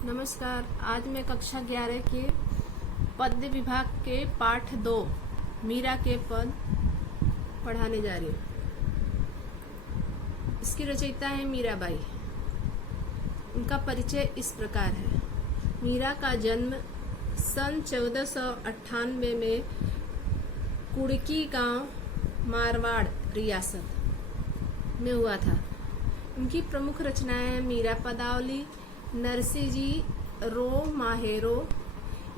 नमस्कार। आज मैं कक्षा 11 के पद्य विभाग के पाठ 2 मीरा के पद पढ़ाने जा रही हूँ। इसकी रचयिता है मीराबाई। उनका परिचय इस प्रकार है। मीरा का जन्म सन 1498 में कुड़की गांव मारवाड़ रियासत में हुआ था। उनकी प्रमुख रचनाएं हैं मीरा पदावली, नरसी जी रो माहेरो।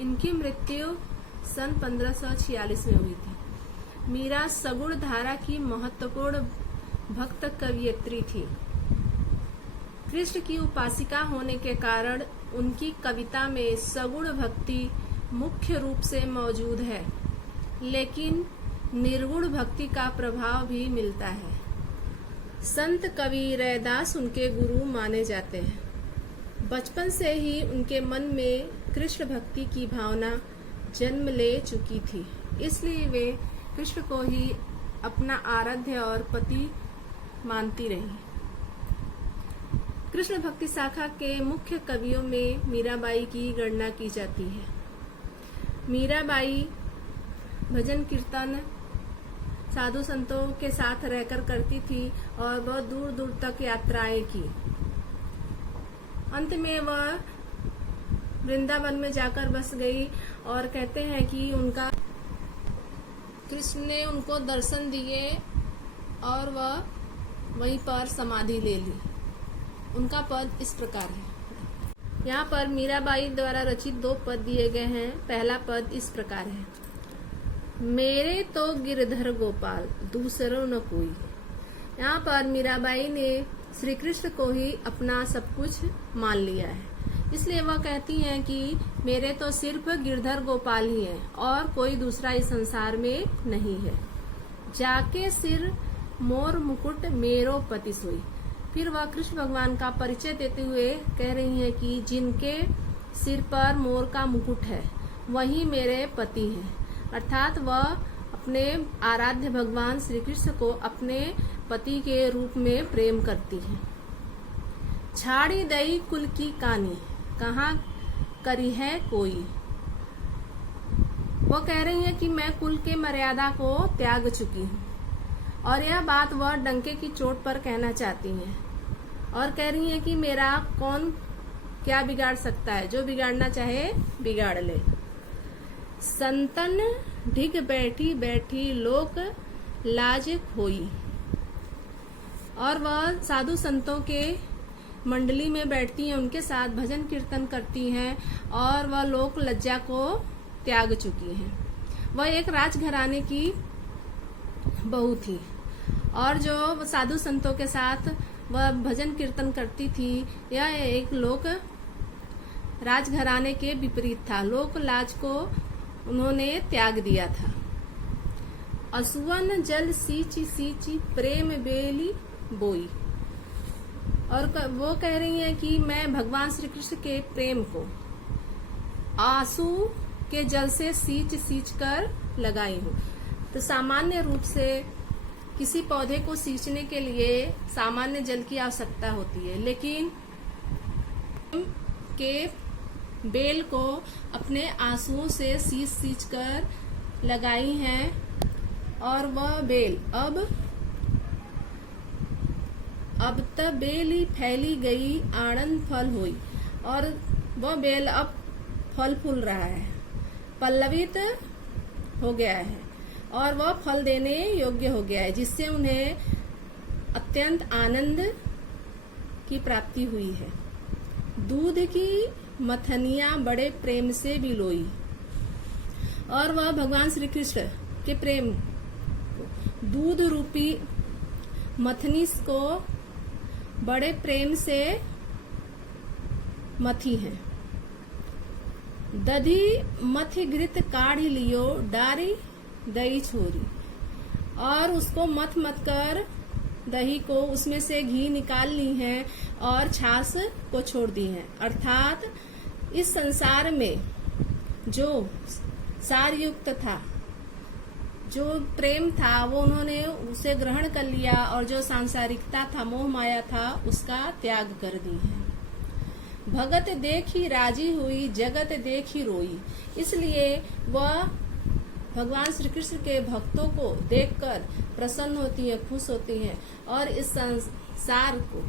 इनकी मृत्यु सन 1546 में हुई थी। मीरा सगुण धारा की महत्वपूर्ण भक्त कवयित्री थी। कृष्ण की उपासिका होने के कारण उनकी कविता में सगुण भक्ति मुख्य रूप से मौजूद है, लेकिन निर्गुण भक्ति का प्रभाव भी मिलता है। संत कवि रैदास उनके गुरु माने जाते हैं। बचपन से ही उनके मन में कृष्ण भक्ति की भावना जन्म ले चुकी थी, इसलिए वे कृष्ण को ही अपना आराध्य और पति मानती रही। कृष्ण भक्ति शाखा के मुख्य कवियों में मीराबाई की गणना की जाती है। मीराबाई भजन कीर्तन साधु संतों के साथ रहकर करती थी और बहुत दूर दूर तक यात्राएं की। अंत में वह वृंदावन में जाकर बस गई और कहते हैं कि उनका कृष्ण ने उनको दर्शन दिए और वह वहीं पर समाधि ले ली। उनका पद इस प्रकार है। यहाँ पर मीराबाई द्वारा रचित 2 पद दिए गए हैं। पहला पद इस प्रकार है। मेरे तो गिरधर गोपाल दूसरो न कोई। यहाँ पर मीराबाई ने श्री कृष्ण को ही अपना सब कुछ मान लिया है, इसलिए वह कहती हैं कि मेरे तो सिर्फ गिरधर गोपाल ही हैं और कोई दूसरा इस संसार में नहीं है। जाके सिर मोर मुकुट मेरो पति सोई। फिर वह कृष्ण भगवान का परिचय देते हुए कह रही हैं कि जिनके सिर पर मोर का मुकुट है वही मेरे पति हैं, अर्थात वह अपने आराध्य भगवान श्री कृष्ण को अपने पति के रूप में प्रेम करती है। छाड़ी दई कुल की कानी कहाँ करी है कोई। वो कह रही है कि मैं कुल के मर्यादा को त्याग चुकी हूँ, और यह बात वह डंके की चोट पर कहना चाहती हैं और कह रही है कि मेरा कौन क्या बिगाड़ सकता है, जो बिगाड़ना चाहे बिगाड़ ले। संतन ढिग बैठी बैठी लोक लाज खोई। और वह साधु संतों के मंडली में बैठती हैं, उनके साथ भजन कीर्तन करती हैं और वह लोक लज्जा को त्याग चुकी हैं। वह एक राजघराने की बहू थी और जो साधु संतों के साथ वह भजन कीर्तन करती थी, यह एक लोक राजघराने के विपरीत था। लोक लाज को उन्होंने त्याग दिया था। असुवन जल सींची सींची प्रेम बेली बोई। और वो कह रही हैं कि मैं भगवान श्री कृष्ण के प्रेम को आंसू के जल से सींच सींच कर लगाई हूँ। तो सामान्य रूप से किसी पौधे को सींचने के लिए सामान्य जल की आवश्यकता होती है, लेकिन के बेल को अपने आंसुओं से सींच सींच कर लगाई हैं और वह बेल अब तब बेली फैली गई आनंद फल हुई। और वह बेल अब फल फूल रहा है, पल्लवित हो गया है और वह फल देने योग्य हो गया है, जिससे उन्हें अत्यंत आनंद की प्राप्ति हुई है। दूध की मथनिया बड़े प्रेम से बिलोई। और वह भगवान श्री कृष्ण के प्रेम दूध रूपी मथनी को बड़े प्रेम से मथी है। दधी मथि घृत काढ़ी लियो डारी दही छोरी। और उसको मथ मथ कर दही को उसमें से घी निकाल ली है और छाछ को छोड़ दी है। अर्थात इस संसार में जो सारयुक्त था, जो प्रेम था, वो उन्होंने उसे ग्रहण कर लिया और जो सांसारिकता था, मोह माया था, उसका त्याग कर दी है। भगत देखी राजी हुई, जगत देखी रोई। इसलिए वह भगवान श्री कृष्ण के भक्तों को देखकर प्रसन्न होती है, खुश होती है, और इस संसार को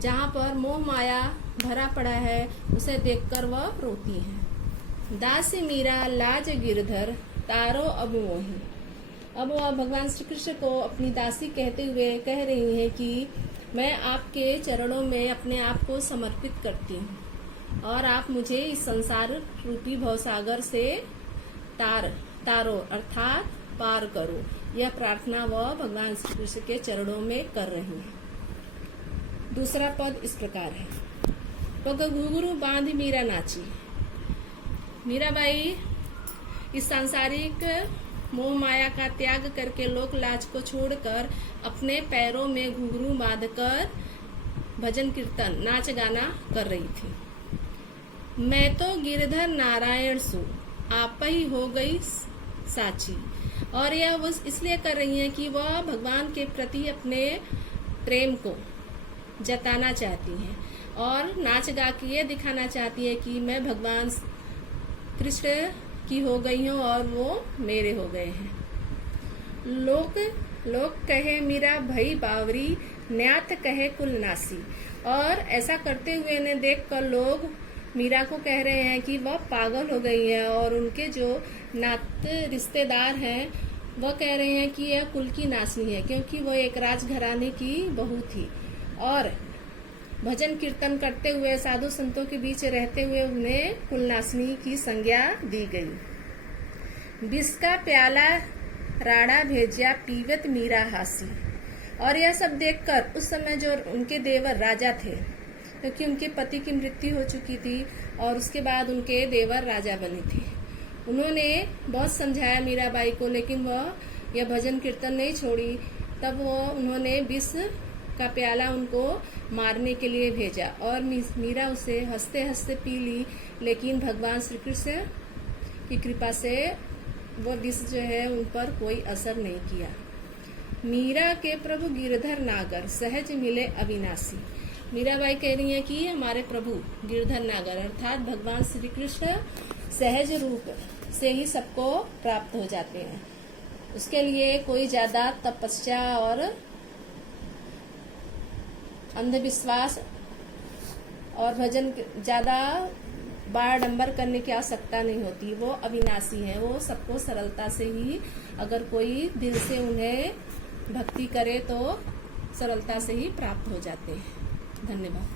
जहाँ पर मोह माया भरा पड़ा है उसे देखकर वह रोती है। दासी मीरा लाज गिरधर तारो अब मोही। अब वह भगवान श्री कृष्ण को अपनी दासी कहते हुए कह रही है कि मैं आपके चरणों में अपने आप को समर्पित करती हूँ और आप मुझे इस संसार रूपी भवसागर से तारो अर्थात पार करो। यह प्रार्थना वह भगवान श्री कृष्ण के चरणों में कर रही है। दूसरा पद इस प्रकार है। पग घुंघरू बांध मीरा नाची। मीराबाई इस सांसारिक मोह माया का त्याग करके लोक लाज को छोड़कर अपने पैरों में घुंघरू बांधकर भजन कीर्तन नाच गाना कर रही थी। मैं तो गिरधर नारायण सु आप ही हो गई साची। और यह वो इसलिए कर रही है कि वह भगवान के प्रति अपने प्रेम को जताना चाहती हैं और नाच गा के ये दिखाना चाहती है कि मैं भगवान कृष्ण की हो गई हूँ और वो मेरे हो गए हैं। लोक कहे मीरा भई बावरी, न्यात कहे कुलनासी। और ऐसा करते हुए ने देखकर लोग मीरा को कह रहे हैं कि वह पागल हो गई है, और उनके जो नाते रिश्तेदार हैं वह कह रहे हैं कि यह कुल की नासनी है, क्योंकि वह एक राजघराने की बहू थी और भजन कीर्तन करते हुए साधु संतों के बीच रहते हुए उन्हें कुलनासनी की संज्ञा दी गई। विष का प्याला राणा भेजा पीवत मीरा हासी। और यह सब देखकर उस समय जो उनके देवर राजा थे, क्योंकि उनके पति की मृत्यु हो चुकी थी और उसके बाद उनके देवर राजा बने थे, उन्होंने बहुत समझाया मीराबाई को, लेकिन वह यह भजन कीर्तन नहीं छोड़ी। तब उन्होंने विष का प्याला उनको मारने के लिए भेजा और मीरा उसे हंसते हंसते पी ली, लेकिन भगवान श्री कृष्ण की कृपा से वो विष जो है उन पर कोई असर नहीं किया। मीरा के प्रभु गिरधर नागर सहज मिले अविनाशी। मीराबाई कह रही है कि हमारे प्रभु गिरधर नागर अर्थात भगवान श्री कृष्ण सहज रूप से ही सबको प्राप्त हो जाते हैं। उसके लिए कोई ज्यादा तपस्या और अंधविश्वास और भजन ज्यादा बाड़ंबर करने की आवश्यकता नहीं होती। वो अविनाशी है, वो सबको सरलता से ही अगर कोई दिल से उन्हें भक्ति करे तो सरलता से ही प्राप्त हो जाते हैं। धन्यवाद।